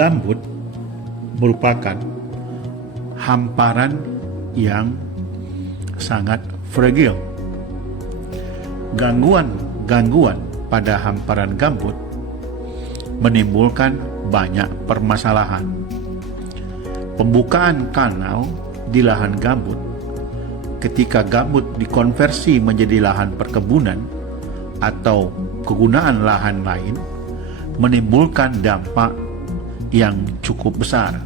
Gambut merupakan hamparan yang sangat fragile. Gangguan pada hamparan gambut menimbulkan banyak permasalahan. Pembukaan kanal di lahan gambut ketika gambut dikonversi menjadi lahan perkebunan atau kegunaan lahan lain menimbulkan dampak yang cukup besar,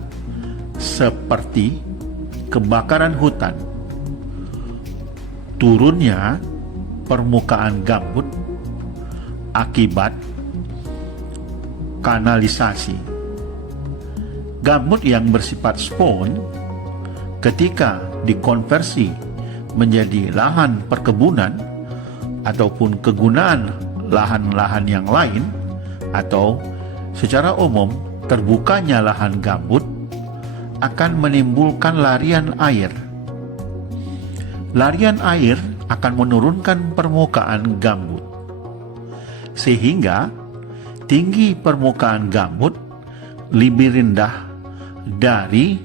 seperti kebakaran hutan, turunnya permukaan gambut akibat kanalisasi. Gambut yang bersifat spon ketika dikonversi menjadi lahan perkebunan ataupun kegunaan lahan-lahan yang lain, atau secara umum terbukanya lahan gambut akan menimbulkan larian air. Larian air akan menurunkan permukaan gambut, sehingga tinggi permukaan gambut lebih rendah dari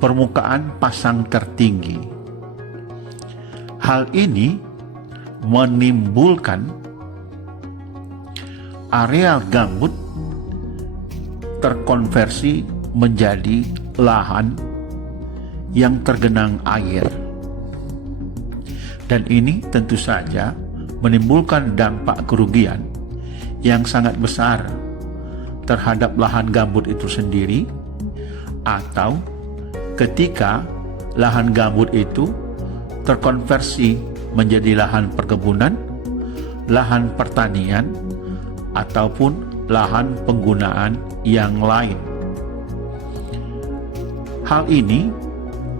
permukaan pasang tertinggi. Hal ini menimbulkan area gambut terkonversi menjadi lahan yang tergenang air. Dan ini tentu saja menimbulkan dampak kerugian yang sangat besar terhadap lahan gambut itu sendiri, atau ketika lahan gambut itu terkonversi menjadi lahan perkebunan, lahan pertanian, ataupun lahan penggunaan yang lain. Hal ini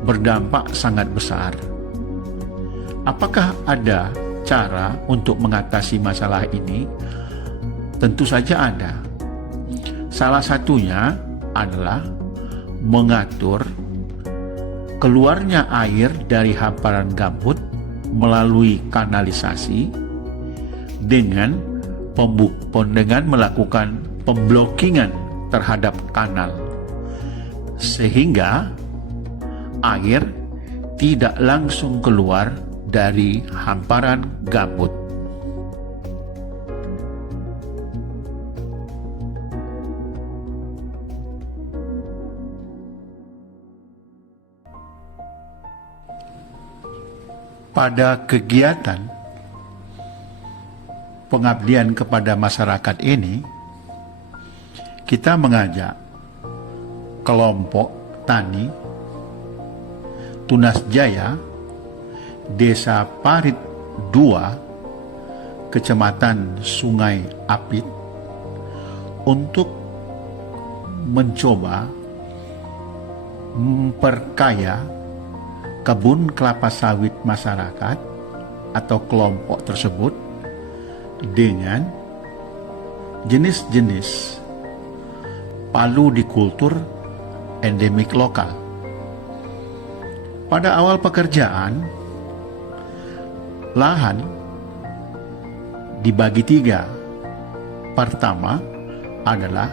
berdampak sangat besar. Apakah ada cara untuk mengatasi masalah ini? Tentu saja ada. Salah satunya adalah mengatur keluarnya air dari hamparan gambut melalui kanalisasi dengan melakukan pemblokingan terhadap kanal, sehingga air tidak langsung keluar dari hamparan gambut. Pada kegiatan pengabdian kepada masyarakat ini, kita mengajak kelompok tani Tunas Jaya, Desa Parit 2, Kecamatan Sungai Apit, untuk mencoba memperkaya kebun kelapa sawit masyarakat atau kelompok tersebut dengan jenis-jenis paludikultur endemik lokal. Pada awal pekerjaan, lahan dibagi 3. Pertama adalah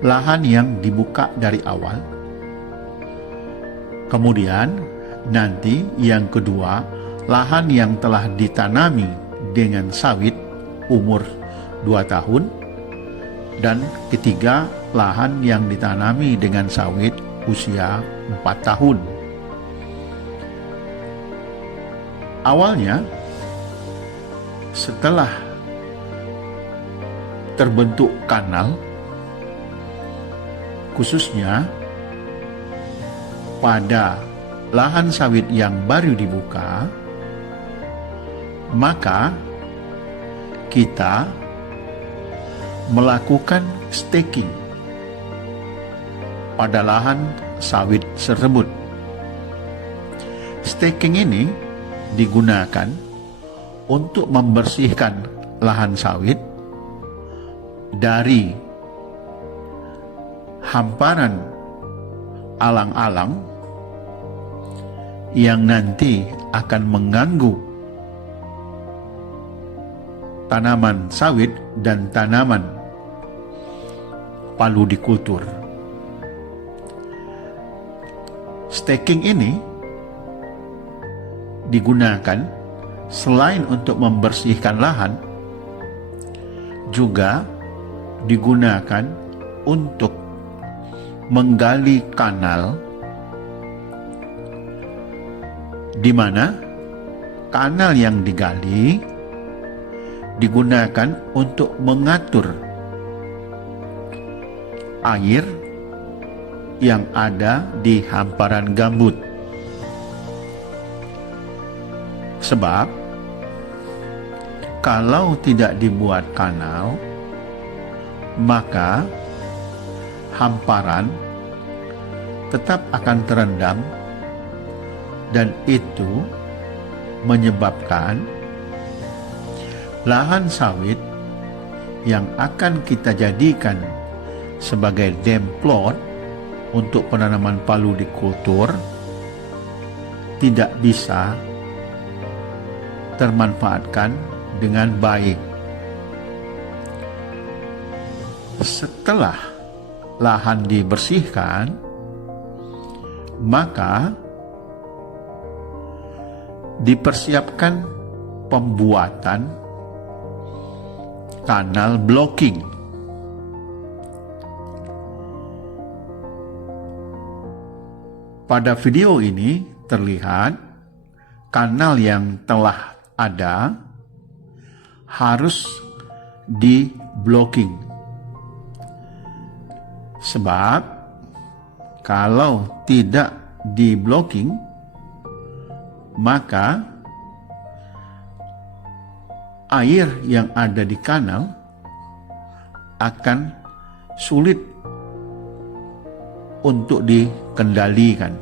lahan yang dibuka dari awal. Kemudian nanti yang kedua, lahan yang telah ditanami dengan sawit umur 2 tahun. Dan ketiga, lahan yang ditanami dengan sawit usia 4 tahun. Awalnya, setelah terbentuk kanal, khususnya pada lahan sawit yang baru dibuka, maka kita melakukan staking pada lahan sawit tersebut. Staking ini digunakan untuk membersihkan lahan sawit dari hamparan alang-alang yang nanti akan mengganggu tanaman sawit dan tanaman paludikultur. Staking ini digunakan selain untuk membersihkan lahan, juga digunakan untuk menggali kanal, di mana kanal yang digali digunakan untuk mengatur air yang ada di hamparan gambut. Sebab kalau tidak dibuat kanal, maka hamparan tetap akan terendam, dan itu menyebabkan lahan sawit yang akan kita jadikan sebagai dam plot untuk penanaman paludikultur tidak bisa termanfaatkan dengan baik. Setelah lahan dibersihkan, maka dipersiapkan pembuatan kanal blocking. Pada video ini terlihat kanal yang telah ada harus di blocking. Sebab kalau tidak di blocking, maka air yang ada di kanal akan sulit untuk dikendalikan.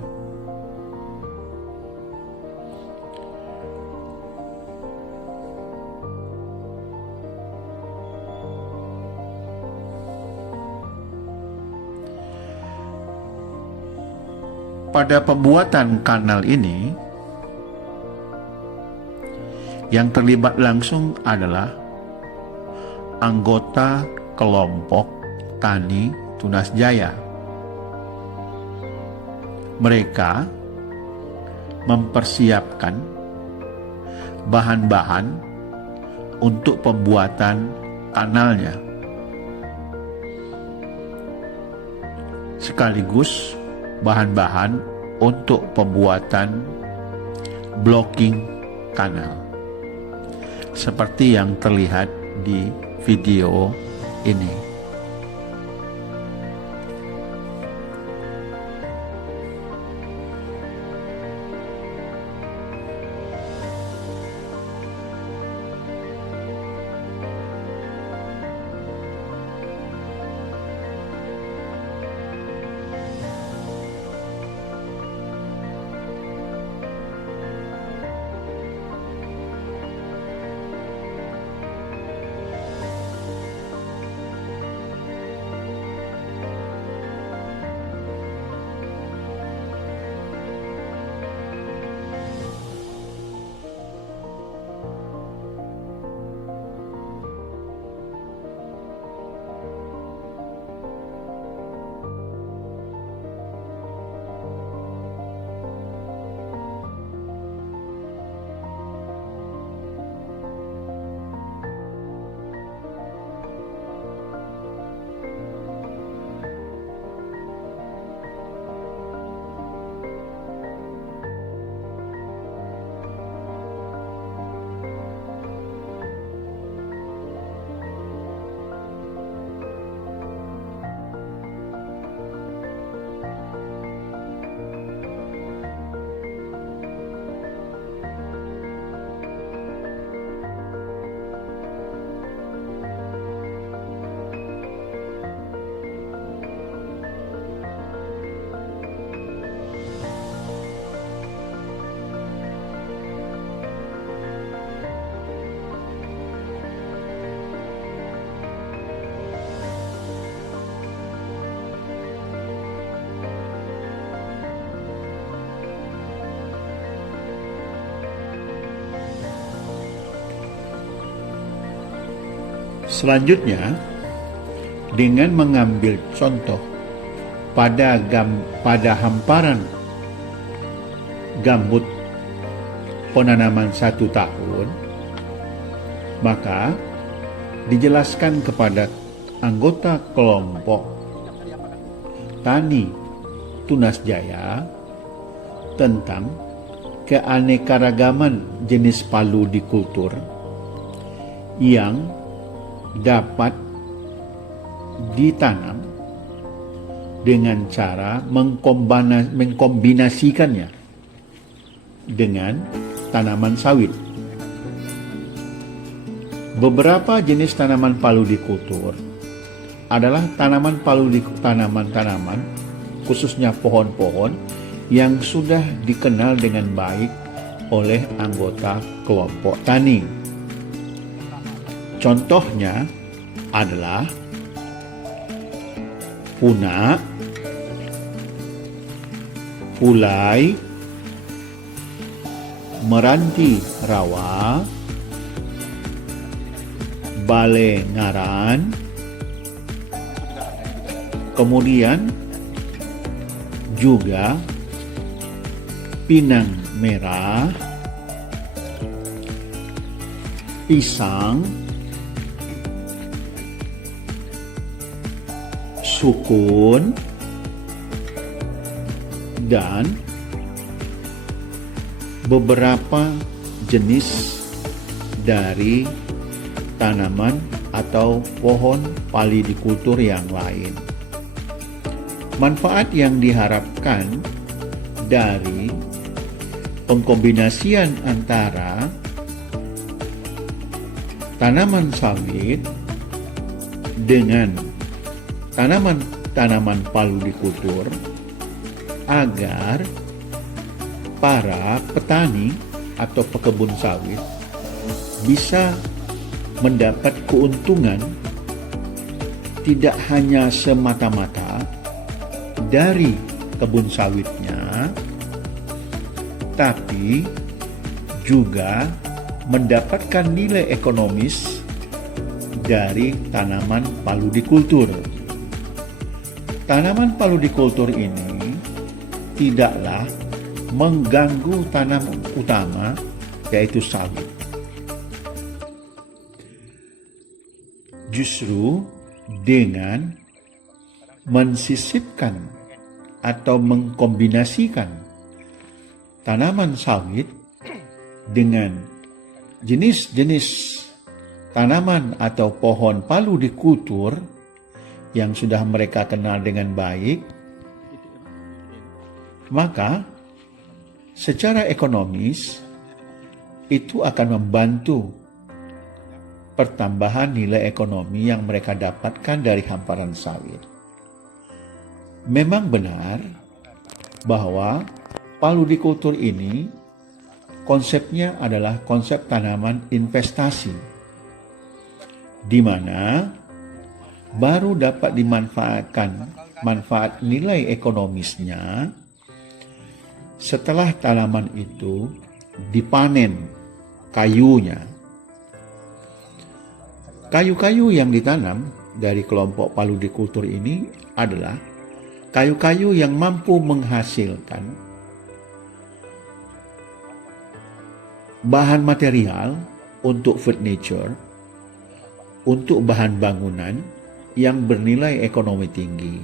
Pada pembuatan kanal ini, yang terlibat langsung adalah anggota kelompok Tani Tunas Jaya. Mereka mempersiapkan bahan-bahan untuk pembuatan kanalnya, sekaligus bahan-bahan untuk pembuatan blocking kanal, seperti yang terlihat di video ini. Selanjutnya, dengan mengambil contoh pada hamparan gambut penanaman 1 tahun, maka dijelaskan kepada anggota kelompok Tani Tunas Jaya tentang keanekaragaman jenis palu di kultur yang dapat ditanam dengan cara mengkombinasikannya dengan tanaman sawit. Beberapa jenis tanaman palu di kultur adalah tanaman-tanaman khususnya pohon-pohon yang sudah dikenal dengan baik oleh anggota kelompok tani. Contohnya adalah puna, pulai, meranti rawa, bale ngaran, kemudian juga pinang merah, pisang, sukun, dan beberapa jenis dari tanaman atau pohon palidikultur yang lain. Manfaat yang diharapkan dari pengkombinasian antara tanaman sawit dengan tanaman palidikultur agar para petani atau pekebun sawit bisa mendapat keuntungan tidak hanya semata-mata dari kebun sawitnya, tapi juga mendapatkan nilai ekonomis dari tanaman palidikultur. Tanaman palidikultur ini tidaklah mengganggu tanaman utama, yaitu sawit. Justru dengan mensisipkan atau mengkombinasikan tanaman sawit dengan jenis-jenis tanaman atau pohon palidikultur yang sudah mereka kenal dengan baik, maka secara ekonomis itu akan membantu pertambahan nilai ekonomi yang mereka dapatkan dari hamparan sawit. Memang benar bahwa palidikultur ini konsepnya adalah konsep tanaman investasi, di mana baru dapat dimanfaatkan manfaat nilai ekonomisnya setelah tanaman itu dipanen kayunya. Kayu-kayu yang ditanam dari kelompok palidikultur ini adalah kayu-kayu yang mampu menghasilkan bahan material untuk furniture, untuk bahan bangunan yang bernilai ekonomi tinggi.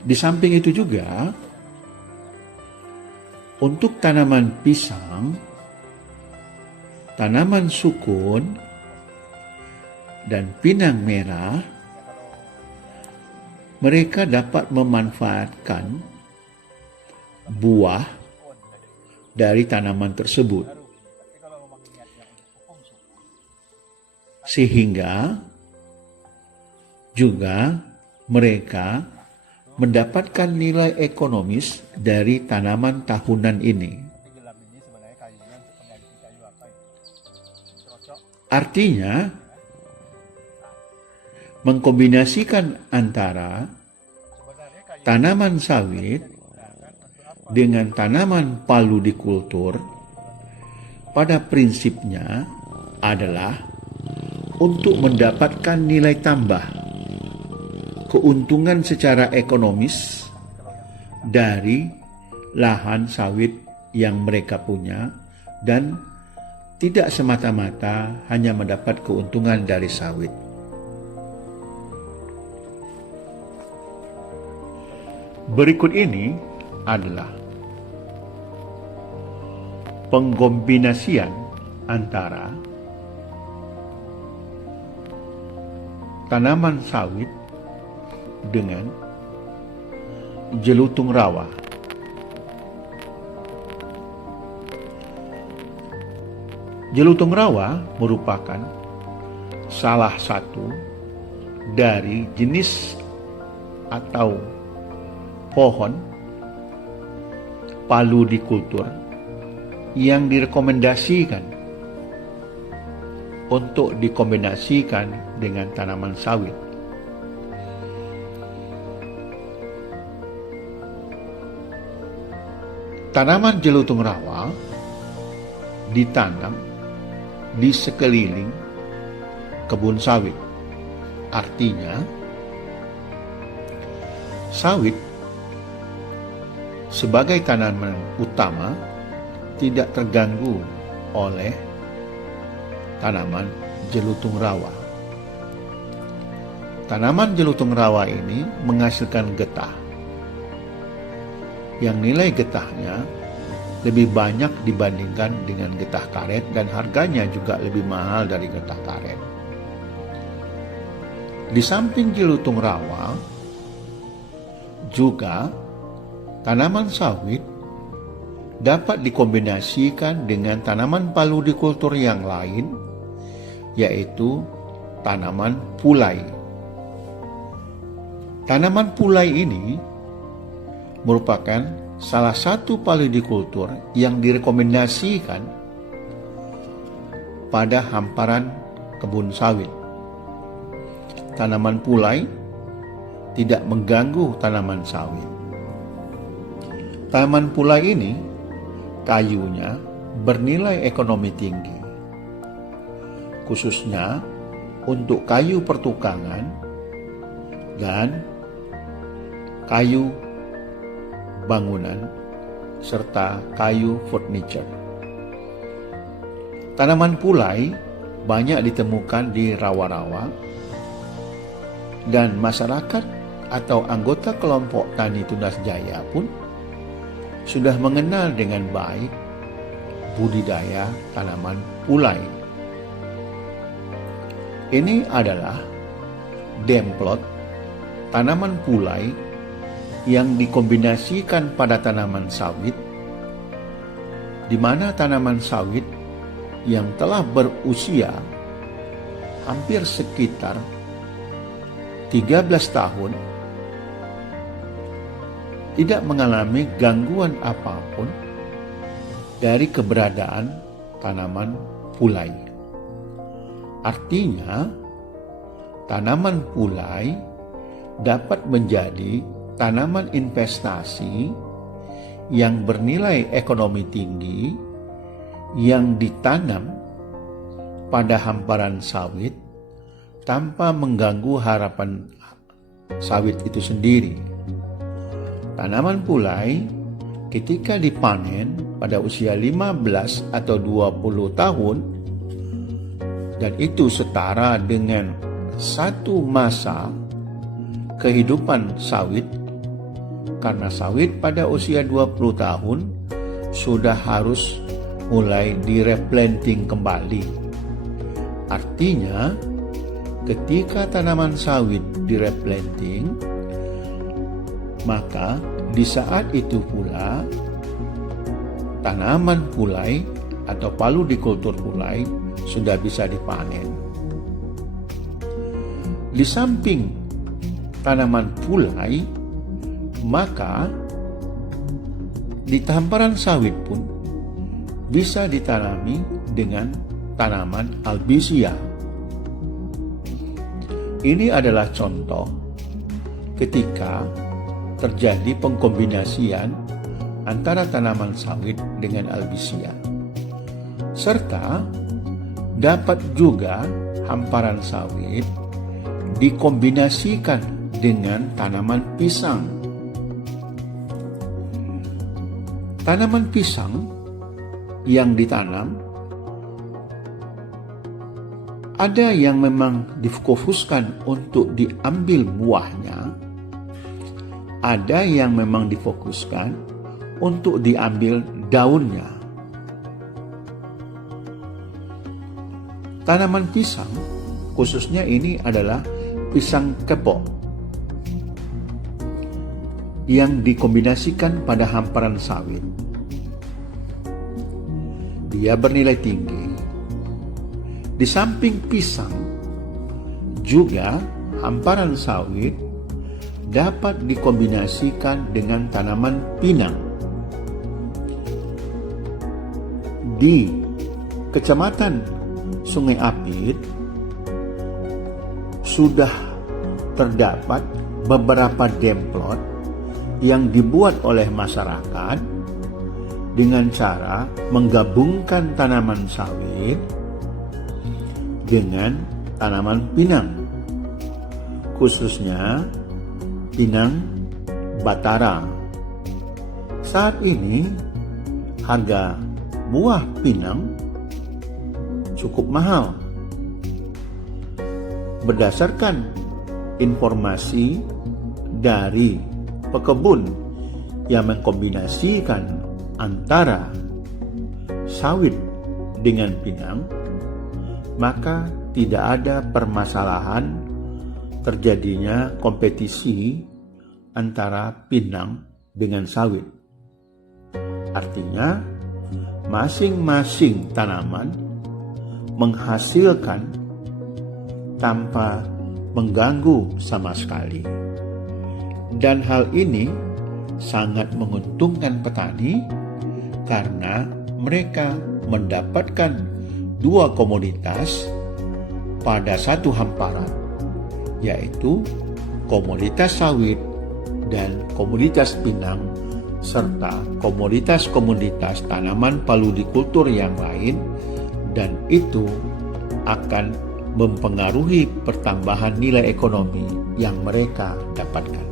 Di samping itu juga, untuk tanaman pisang, tanaman sukun, dan pinang merah, mereka dapat memanfaatkan buah dari tanaman tersebut, sehingga juga mereka mendapatkan nilai ekonomis dari tanaman tahunan ini. Artinya, mengkombinasikan antara tanaman sawit dengan tanaman palidikultur pada prinsipnya adalah untuk mendapatkan nilai tambah, keuntungan secara ekonomis dari lahan sawit yang mereka punya dan tidak semata-mata hanya mendapat keuntungan dari sawit. Berikut ini adalah pengkombinasian antara tanaman sawit dengan jelutung rawa. Jelutung rawa merupakan salah satu dari jenis atau pohon paludikultur yang direkomendasikan untuk dikombinasikan dengan tanaman sawit. Tanaman jelutung rawa ditanam di sekeliling kebun sawit. Artinya, sawit sebagai tanaman utama tidak terganggu oleh tanaman jelutung rawa. Tanaman jelutung rawa ini menghasilkan getah, yang nilai getahnya lebih banyak dibandingkan dengan getah karet dan harganya juga lebih mahal dari getah karet. Di samping jelutung rawa, juga tanaman sawit dapat dikombinasikan dengan tanaman paludikultur yang lain, yaitu tanaman pulai. Tanaman pulai ini merupakan salah satu paludikultur yang direkomendasikan pada hamparan kebun sawit. Tanaman pulai tidak mengganggu tanaman sawit. Tanaman pulai ini kayunya bernilai ekonomi tinggi, khususnya untuk kayu pertukangan dan kayu bangunan serta kayu furniture. Tanaman pulai banyak ditemukan di rawa-rawa dan masyarakat atau anggota kelompok Tani Tunas Jaya pun sudah mengenal dengan baik budidaya tanaman pulai. Ini adalah demplot tanaman pulai yang dikombinasikan pada tanaman sawit, di mana tanaman sawit yang telah berusia hampir sekitar 13 tahun tidak mengalami gangguan apapun dari keberadaan tanaman pulai. Artinya, tanaman pulai dapat menjadi tanaman investasi yang bernilai ekonomi tinggi yang ditanam pada hamparan sawit tanpa mengganggu harapan sawit itu sendiri. Tanaman pulai ketika dipanen pada usia 15 atau 20 tahun, dan itu setara dengan satu masa kehidupan sawit, karena sawit pada usia 20 tahun sudah harus mulai di-replanting kembali. Artinya, ketika tanaman sawit di-replanting, maka di saat itu pula tanaman pulai atau paludikultur pulai sudah bisa dipanen. Di samping tanaman pulai, maka di hamparan sawit pun bisa ditanami dengan tanaman albizia. Ini adalah contoh ketika terjadi pengkombinasian antara tanaman sawit dengan albizia. Serta dapat juga hamparan sawit dikombinasikan dengan tanaman pisang. Tanaman pisang yang ditanam ada yang memang difokuskan untuk diambil buahnya, ada yang memang difokuskan untuk diambil daunnya. Tanaman pisang, khususnya ini adalah pisang kepok yang dikombinasikan pada hamparan sawit. Dia bernilai tinggi. Di samping pisang, juga hamparan sawit dapat dikombinasikan dengan tanaman pinang. Di Kecamatan Sungai Apit sudah terdapat beberapa demplot yang dibuat oleh masyarakat dengan cara menggabungkan tanaman sawit dengan tanaman pinang, khususnya pinang batara. Saat ini harga buah pinang cukup mahal. Berdasarkan informasi dari pekebun yang mengkombinasikan antara sawit dengan pinang, maka tidak ada permasalahan terjadinya kompetisi antara pinang dengan sawit. Artinya, masing-masing tanaman menghasilkan tanpa mengganggu sama sekali. Dan hal ini sangat menguntungkan petani karena mereka mendapatkan dua komoditas pada satu hamparan, yaitu komoditas sawit dan komoditas pinang, serta komoditas-komoditas tanaman paludikultur yang lain, dan itu akan mempengaruhi pertambahan nilai ekonomi yang mereka dapatkan.